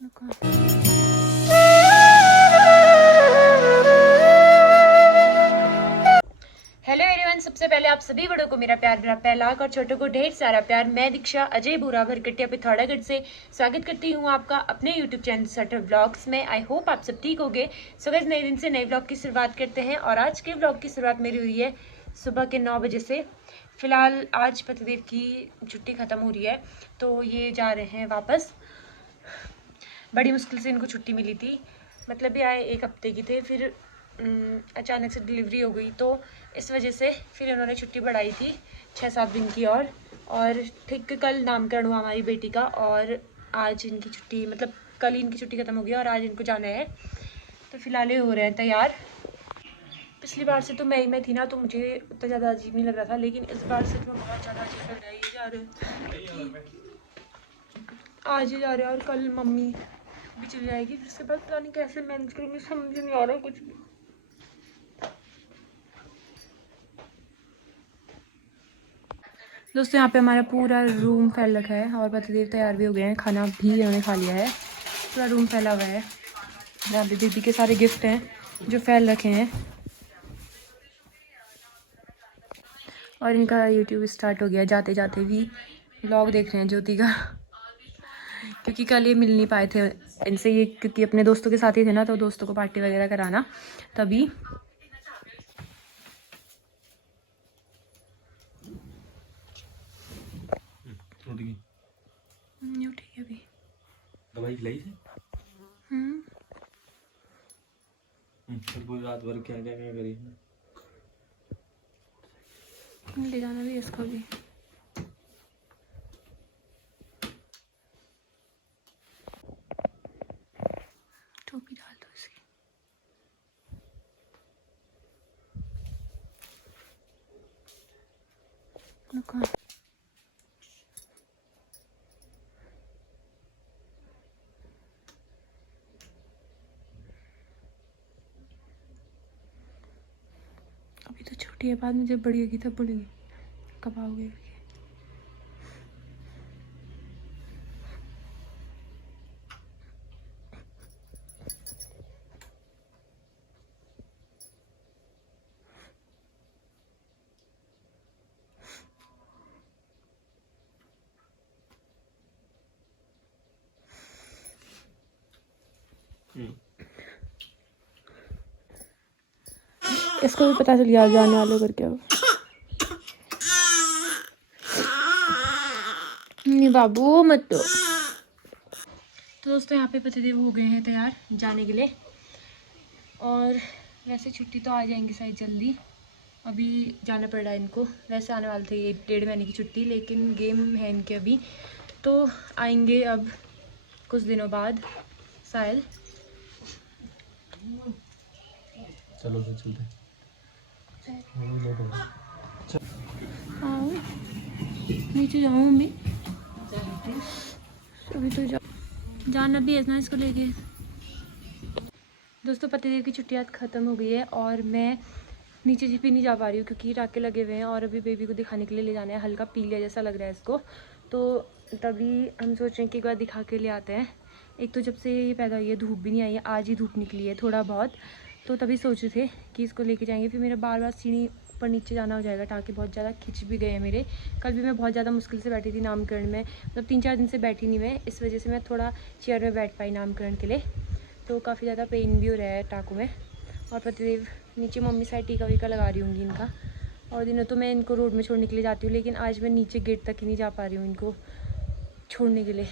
Hello everyone, सबसे पहले आप सभी बड़ों को मेरा प्यार भरा लाख और छोटों को ढेर सारा प्यार। मैं दीक्षा अजय बुरा भरकटिया पिथौरागढ़ से स्वागत करती हूँ आपका अपने यूट्यूब चैनल सटर ब्लॉग्स में। आई होप आप सब ठीक होंगे। सो गाइस, नए दिन से नए ब्लॉग की शुरुआत करते हैं और आज के ब्लॉग की शुरुआत मेरी हुई है सुबह के 9 बजे से। फिलहाल आज पतिदेव की छुट्टी ख़त्म हो रही है तो ये जा रहे हैं वापस। बड़ी मुश्किल से इनको छुट्टी मिली थी, मतलब ये आए 1 हफ्ते की थे, फिर अचानक से डिलीवरी हो गई तो इस वजह से फिर उन्होंने छुट्टी बढ़ाई थी 6-7 दिन की। और ठीक कल नामकरण हुआ हमारी बेटी का और आज इनकी छुट्टी, मतलब कल इनकी छुट्टी ख़त्म हो गई और आज इनको जाना है। तो फिलहाल ये हो रहे हैं तैयार। पिछली बार से तो मई में थी ना, तो मुझे उतना ज़्यादा अजीब नहीं लग रहा था, लेकिन इस बार से तो बहुत ज़्यादा अजीब लग रहा है। ये जा रहे हैं, आज ही जा रहे हैं और कल मम्मी भी चली जाएगी। फिर उसके बाद पता नहीं कैसे मैनेज करूँगी, समझ नहीं आ रहा कुछ भी। दोस्तों, यहाँ पे हमारा पूरा रूम फैल रखा है और पतिदेव तैयार भी हो गए हैं, खाना भी उन्होंने खा लिया है। पूरा रूम फैला हुआ है। यहाँ पे दीदी के सारे गिफ्ट हैं जो फैल रखे हैं और इनका यूट्यूब स्टार्ट हो गया। जाते जाते भी व्लॉग देख रहे हैं ज्योति का, क्योंकि कल ये मिल नहीं पाए थे इनसे, ये क्योंकि अपने दोस्तों के साथ ही थे ना, तो दोस्तों को पार्टी वगैरह कराना तभी। ठीक है अभी दवाई खिलाई थी। फिर पूरी रात भर क्या क्या क्या करी? ले जाना भी इसको भी। टोपी डाल दो इसकी। रुको। अभी तो छोटी है, बाद में जब बड़ी होगी तब बड़ी कब आओगे। इसको भी पता चल गया जाने वाले करके। अब नहीं बाबू मत दो। तो दोस्तों, यहाँ पे पतिदेव हो गए हैं तैयार जाने के लिए और वैसे छुट्टी तो आ जाएंगी शायद जल्दी। अभी जाना पड़ रहा है इनको। वैसे आने वाले थे ये 1.5 महीने की छुट्टी, लेकिन गेम है इनके अभी, तो आएंगे अब कुछ दिनों बाद शायद। चलो फिर चलते। आओ नीचे जाऊँ मम्मी, अभी तो जाना भी है ना इसको लेके। दोस्तों, पतिदेव की छुट्टियाँ ख़त्म हो गई है और मैं नीचे भी नहीं जा पा रही हूँ क्योंकि टाँके लगे हुए हैं और अभी बेबी को दिखाने के लिए ले जाना है। हल्का पीलिया जैसा लग रहा है इसको, तो तभी हम सोच रहे हैं कि एक बार दिखा के ले आते हैं। एक तो जब से ये पैदा हुई है धूप भी नहीं आई है, आज ही धूप निकली है थोड़ा बहुत, तो तभी सोच रहे थे कि इसको लेके जाएंगे। फिर मेरा बार बार सीढ़ी ऊपर नीचे जाना हो जाएगा, टाँके बहुत ज़्यादा खिंच भी गए हैं मेरे। कल भी मैं बहुत ज़्यादा मुश्किल से बैठी थी नामकरण में, मतलब 3-4 दिन से बैठी नहीं मैं, इस वजह से मैं थोड़ा चेयर में बैठ पाई नामकरण के लिए, तो काफ़ी ज़्यादा पेन भी हो रहा है टाँकों में। और पतिदेव नीचे मम्मी साइड टीका वीका लगा रही होंगी इनका। और दिनों तो मैं इनको रोड में छोड़ने के लिए जाती हूँ, लेकिन आज मैं नीचे गेट तक ही नहीं जा पा रही हूँ इनको छोड़ने के लिए।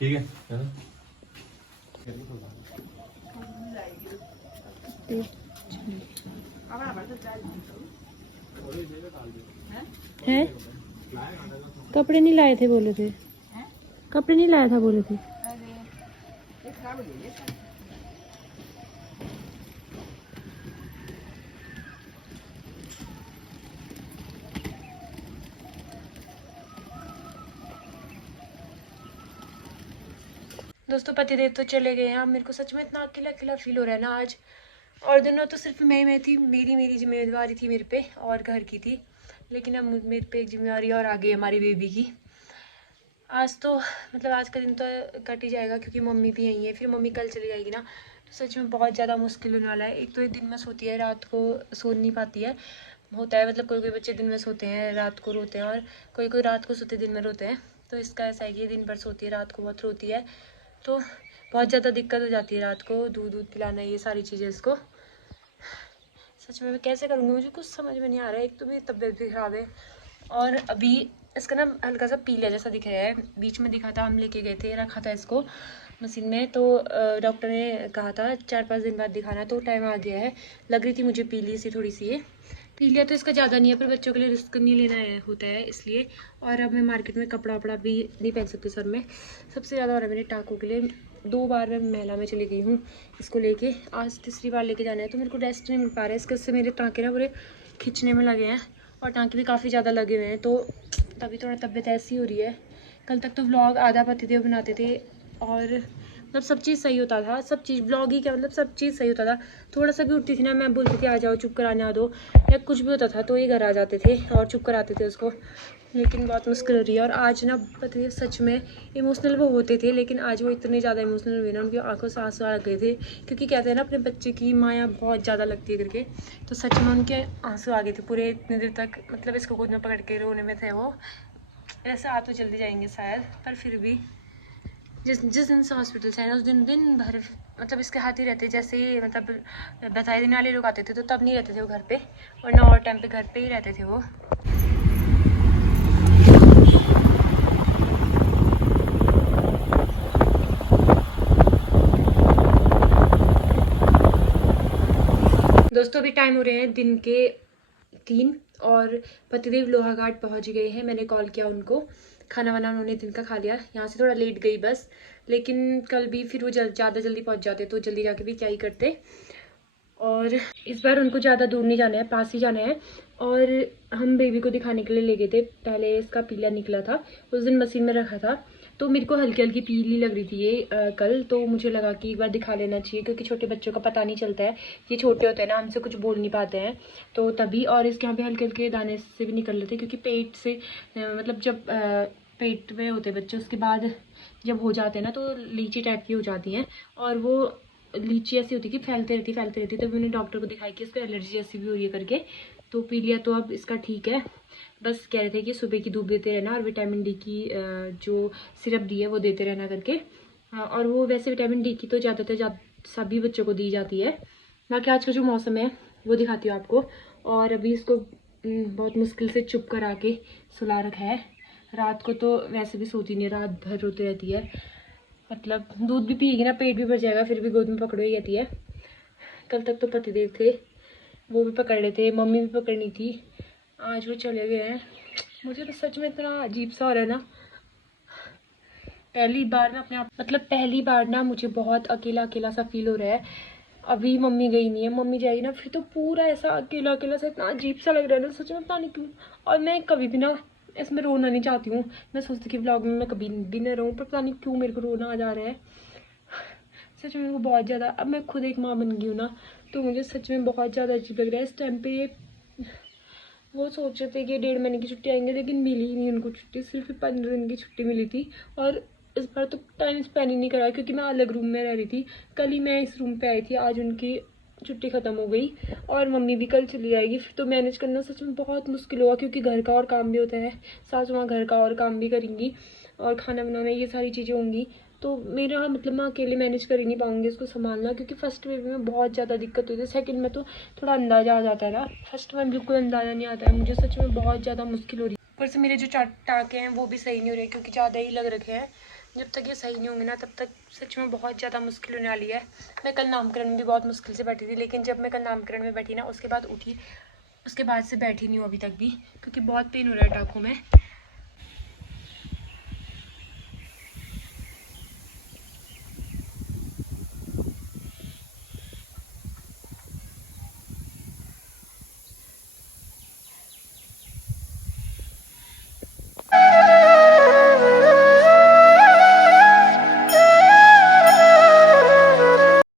ठीक है हैं? कपड़े नहीं लाए थे बोले थे, कपड़े नहीं लाया था बोले थे। दोस्तों पतिदेव तो चले गए हैं। अब मेरे को सच में इतना अकेला अकेला फील हो रहा है ना आज। और दिनों तो सिर्फ मैं थी, मेरी जिम्मेदारी थी मेरे पे और घर की थी, लेकिन अब मेरे पे एक जिम्मेदारी और आ गई हमारी बेबी की। आज तो मतलब आज का दिन तो कट ही जाएगा क्योंकि मम्मी भी यहीं है, फिर मम्मी कल चली जाएगी ना, तो सच में बहुत ज़्यादा मुश्किल होने वाला है। एक तो ये दिन में सोती है, रात को सो नहीं पाती है, होता है मतलब कोई कोई बच्चे दिन में सोते हैं रात को रोते हैं, और कोई कोई रात को सोते दिन में रोते हैं। तो इसका ऐसा है कि दिन भर सोती है, रात को बहुत रोती है, तो बहुत ज़्यादा दिक्कत हो जाती है रात को दूध पिलाना, ये सारी चीज़ें इसको। सच में मैं कैसे करूँगी, मुझे कुछ समझ में नहीं आ रहा है। एक तो मेरी तबीयत भी ख़राब है, और अभी इसका ना हल्का सा पीलिया जैसा दिख रहा है। बीच में दिखा था, हम लेके गए थे, रखा था इसको मशीन में, तो डॉक्टर ने कहा था 4-5 दिन बाद दिखाना, तो टाइम आ गया है। लग रही थी मुझे पीली सी थोड़ी सी, ये पीलिया तो इसका ज़्यादा नहीं है, पर बच्चों के लिए रिस्क नहीं लेना है होता है इसलिए। और अब मैं मार्केट में कपड़ा वपड़ा भी नहीं पहन सकती सर में, सबसे ज़्यादा हो रहा है मेरे टाँकों के लिए। 2 बार मैं महिला में चली गई हूँ इसको लेके, आज तीसरी बार लेके जाना है, तो मेरे को रेस्ट नहीं मिल पा रहा है। इसके मेरे टाँके ना पूरे खिंचने में लगे हैं, और टाँके भी काफ़ी ज़्यादा लगे हुए हैं, तो तभी थोड़ा तबीयत ऐसी हो रही है। कल तक तो व्लॉग आधा पतिदेव बनाते थे, और मतलब सब चीज़ सही होता था, सब चीज़ व्लॉग ही क्या मतलब सब चीज़ सही होता था। थोड़ा सा भी उठती थी ना, मैं बोलती थी आ जाओ चुप कराने आ दो, या कुछ भी होता था तो ये घर आ जाते थे और चुप कराते थे उसको। लेकिन बहुत मुश्किल हो रही है। और आज ना पतिदेव सच में इमोशनल वो होते थे, लेकिन आज वो इतने ज़्यादा इमोशनल हुए ना, उनकी आंखों से आंसू आ गए थे, क्योंकि कहते हैं ना अपने बच्चे की माया बहुत ज़्यादा लगती है करके, तो सच में उनके आंसू आ गए थे पूरे इतने देर तक। मतलब इसको गोद में पकड़ के रोने में थे वो। ऐसे आ तो जल्दी जाएंगे शायद, पर फिर भी जिस दिन से हॉस्पिटल से आए ना, उस दिन भर मतलब इसके हाथ ही रहते। जैसे ही मतलब बधाई देने वाले लोग आते थे तो तब नहीं रहते थे वो घर पे, वरना और टाइम पे घर पे ही रहते थे वो। दोस्तों अभी टाइम हो रहे हैं दिन के 3, और पतिदेव लोहाघाट पहुंच गए हैं। मैंने कॉल किया उनको, खाना वाना उन्होंने दिन का खा लिया। यहाँ से थोड़ा लेट गई बस, लेकिन कल भी फिर वो ज़्यादा जल्दी पहुंच जाते, तो जल्दी जाके भी क्या ही करते। और इस बार उनको ज़्यादा दूर नहीं जाना है, पास ही जाना है। और हम बेबी को दिखाने के लिए ले गए थे, पहले इसका पीला निकला था, उस दिन मशीन में रखा था, तो मेरे को हल्की हल्की पीली लग रही थी ये कल, तो मुझे लगा कि एक बार दिखा लेना चाहिए, क्योंकि छोटे बच्चों का पता नहीं चलता है, ये छोटे होते हैं ना, हमसे कुछ बोल नहीं पाते हैं, तो तभी। और इसके यहाँ पे हल्के हल्के दाने से भी निकल रहे थे, क्योंकि पेट से मतलब जब पेट में होते बच्चे, उसके बाद जब हो जाते हैं ना, तो लीची टाइप की हो जाती हैं, और वो लीची ऐसी होती है कि फैलते रहती। तो मैंने डॉक्टर को दिखाई कि इसको एलर्जी जैसी भी हो रही है करके, तो पी लिया, तो अब इसका ठीक है। बस कह रहे थे कि सुबह की धूप देते रहना, और विटामिन डी की जो सिरप दी है वो देते रहना करके। और वो वैसे विटामिन डी की तो ज़्यादातर सभी बच्चों को दी जाती है। बाकी आज का जो मौसम है वो दिखाती हूँ आपको। और अभी इसको बहुत मुश्किल से चुप करा के सुला रखा है। रात को तो वैसे भी सोती नहीं, रात भर रोती रहती है, मतलब दूध भी पिएगी ना पेट भी भर जाएगा, फिर भी गोद में पकड़ो ही रहती है। कल तक तो पतिदेव थे, वो भी पकड़ रहे थे, मम्मी भी पकड़नी थी, आज वो चले गए हैं। मुझे तो सच में इतना अजीब सा हो रहा है ना, पहली बार मैं अपने आप मतलब पहली बार ना मुझे बहुत अकेला अकेला सा फील हो रहा है। अभी मम्मी गई नहीं है, मम्मी जाएगी ना फिर तो पूरा ऐसा अकेला अकेला सा इतना अजीब सा लग रहा है ना, सच में पता नहीं क्यों। और मैं कभी भी ना इसमें रोना नहीं चाहती हूँ, मैं सोचती कि व्लॉग में मैं कभी भी ना रहूँ, पर पता नहीं क्यों मेरे को रोना आ जा रहा है। सच में मेरे को बहुत ज़्यादा, अब मैं खुद एक माँ बन गई हूँ ना, तो मुझे सच में बहुत ज़्यादा अजीब लग रहा है इस टाइम पे। वो सोच रहे थे कि 1.5 महीने की छुट्टी आएंगे, लेकिन मिली ही नहीं उनको छुट्टी, सिर्फ 15 दिन की छुट्टी मिली थी। और इस बार तो टाइम स्पेंड ही नहीं करा, क्योंकि मैं अलग रूम में रह रही थी। कल ही मैं इस रूम पे आई थी, आज उनकी छुट्टी ख़त्म हो गई, और मम्मी भी कल चली जाएगी, फिर तो मैनेज करना सच में बहुत मुश्किल होगा, क्योंकि घर का और काम भी होता है, सासू माँ घर का और काम भी करेंगी, और खाना बनाना ये सारी चीज़ें होंगी, तो मेरा मतलब मैं अकेले मैनेज कर ही नहीं पाऊंगी इसको संभालना। क्योंकि फर्स्ट बेबी में बहुत ज़्यादा दिक्कत हुई थी, सेकंड में तो थोड़ा अंदाज़ा आ जाता है ना, फर्स्ट में बिल्कुल अंदाज़ा नहीं आता है। मुझे सच में बहुत ज़्यादा मुश्किल हो रही है। ऊपर से मेरे जो टाँके हैं वो भी सही नहीं हो रहे, क्योंकि ज़्यादा ही लग रखे हैं। जब तक ये सही नहीं होंगे ना, तब तक सच में बहुत ज़्यादा मुश्किल होने वाली है। मैं कल नामकरण में भी बहुत मुश्किल से बैठी थी, लेकिन जब मैं कल नामकरण में बैठी ना, उसके बाद उठी, उसके बाद से बैठी नहीं हूँ अभी तक भी, क्योंकि बहुत पेन हो रहा है टाँकों में।